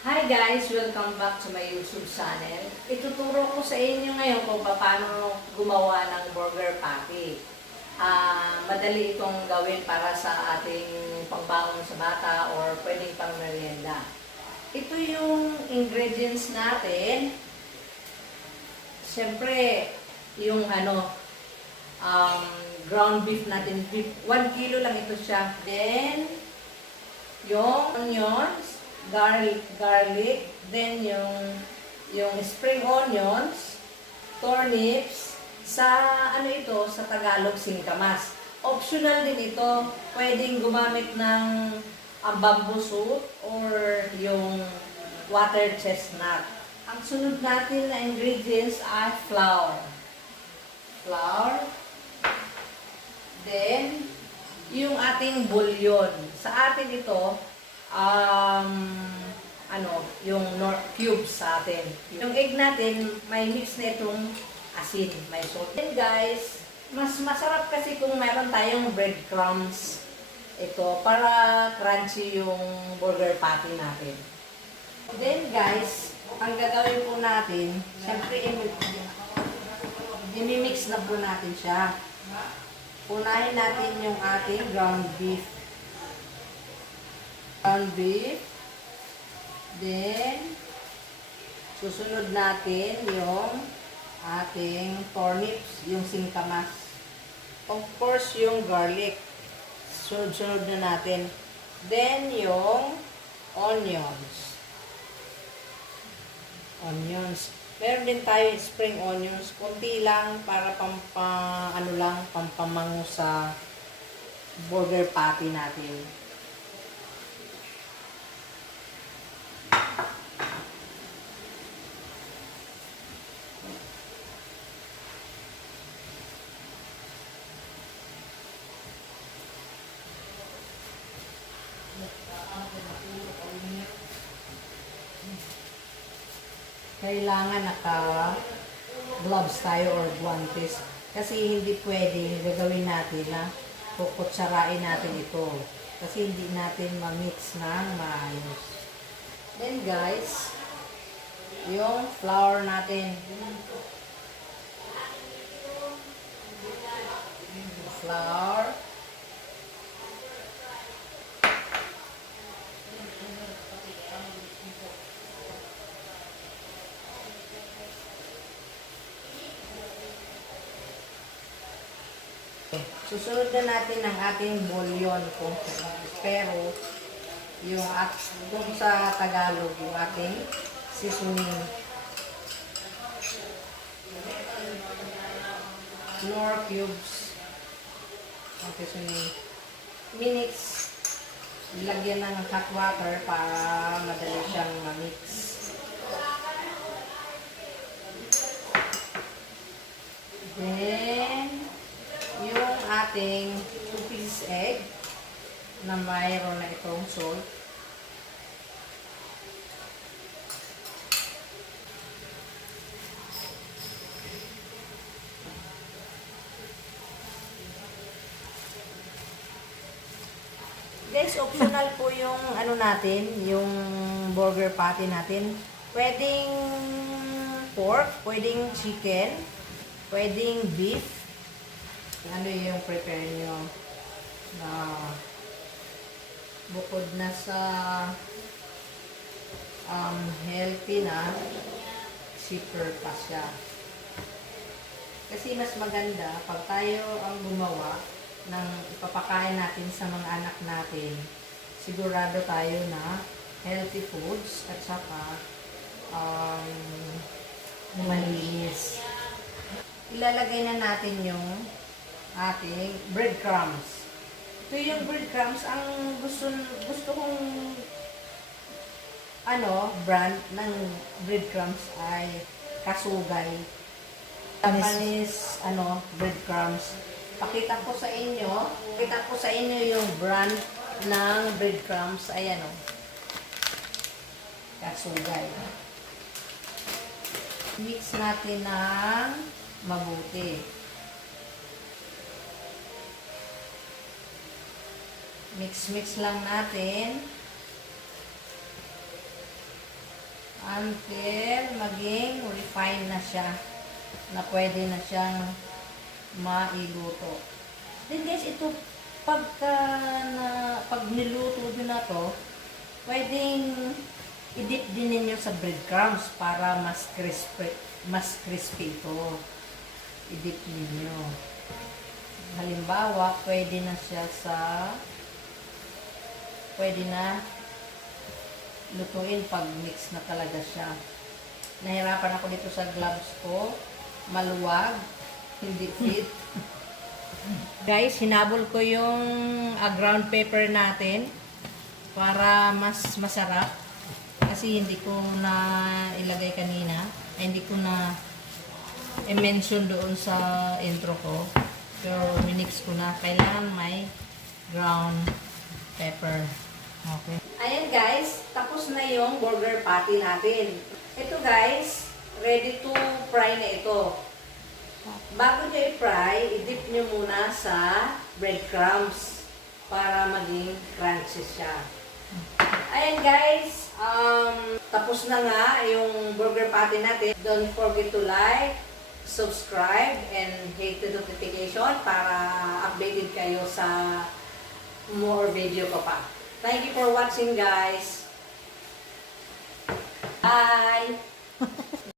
Hi guys! Welcome back to my YouTube channel. Ituturo ko sa inyo ngayon kung paano gumawa ng burger patty. Madali itong gawin para sa ating pangbangon sa bata or pwedeng pang merienda. Ito yung ingredients natin. Siyempre, yung ground beef natin. 1 kilo lang ito siya. Then, yung onions, garlic, then yung spring onions, turnips, sa sa Tagalog singkamas. Optional din ito. Pwedeng gumamit ng bamboo shoot or yung water chestnut. Ang sunod natin na ingredients ay flour. Then yung ating bouillon. Sa atin ito, yung cubes sa atin. Yung egg natin, may mix na itong asin, may salt. Then guys, mas masarap kasi kung meron tayong breadcrumbs. Ito, para crunchy yung burger patty natin. Then guys, ang gagawin po natin, syempre i-mix na po natin siya. Unahin natin yung ating ground beef. Then, susunod natin yung ating turnips, yung singkamas. Of course, yung garlic. Sunod na natin. Then, yung onions. Meron din tayo spring onions. Kunti lang para pampamango sa burger patty natin. Kailangan naka-gloves tayo or guantes. Kasi hindi pwede gagawin natin na kukutsarain natin ito. Kasi hindi natin ma-mix ng maayos. Then guys, yung flour natin. Flour. Susunod na natin ang ating bouillon kung pero kung sa Tagalog yung ating seasoning. Nor cubes. Ang seasoning. Minix. Lagyan ng hot water para madali siyang ma-mix. Then, yung ating 2-piece egg na mayroon na itong salt. Guys, optional po yung natin, yung burger patty natin. Pwedeng pork, pwedeng chicken, pwedeng beef. Ano yung prepare nyo na bukod na sa healthy na, cheaper pa siya. Kasi mas maganda pag tayo ang gumawa ng ipapakain natin sa mga anak natin, sigurado tayo na healthy foods at saka malinis. Ilalagay na natin yung ating breadcrumbs. Ito yung breadcrumbs. Ang gusto kong brand ng breadcrumbs ay Kasugay. Japanese breadcrumbs. Pakita ko sa inyo yung brand ng breadcrumbs. Ayan Kasugay. Mix natin ng mabuti. Mix lang natin. until maging refine na siya, na pwede na siyang mailuto. Then guys, ito pag niluto din na to, pwedeng i-dip din ninyo sa breadcrumbs para mas crispy ito. I-dip ninyo. Halimbawa, pwede na lutuin pag mix na talaga siya. Nahirapan ako dito sa gloves ko. Maluwag. Hindi fit. Guys, hinabol ko yung ground pepper natin para mas masarap. Kasi hindi ko na ilagay kanina. Hindi ko na i-mention doon sa intro ko. Pero minix ko na. Kailangan may ground pepper. Okay. Ayan guys, tapos na yung burger patty natin. Ito guys, ready to fry na ito. Bago nyo i-fry, i-dip nyo muna sa breadcrumbs para maging crunchy siya. Ayan guys, tapos na nga yung burger patty natin. Don't forget to like, subscribe, and hit the notification para updated kayo sa more video ko pa. Thank you for watching guys. Bye!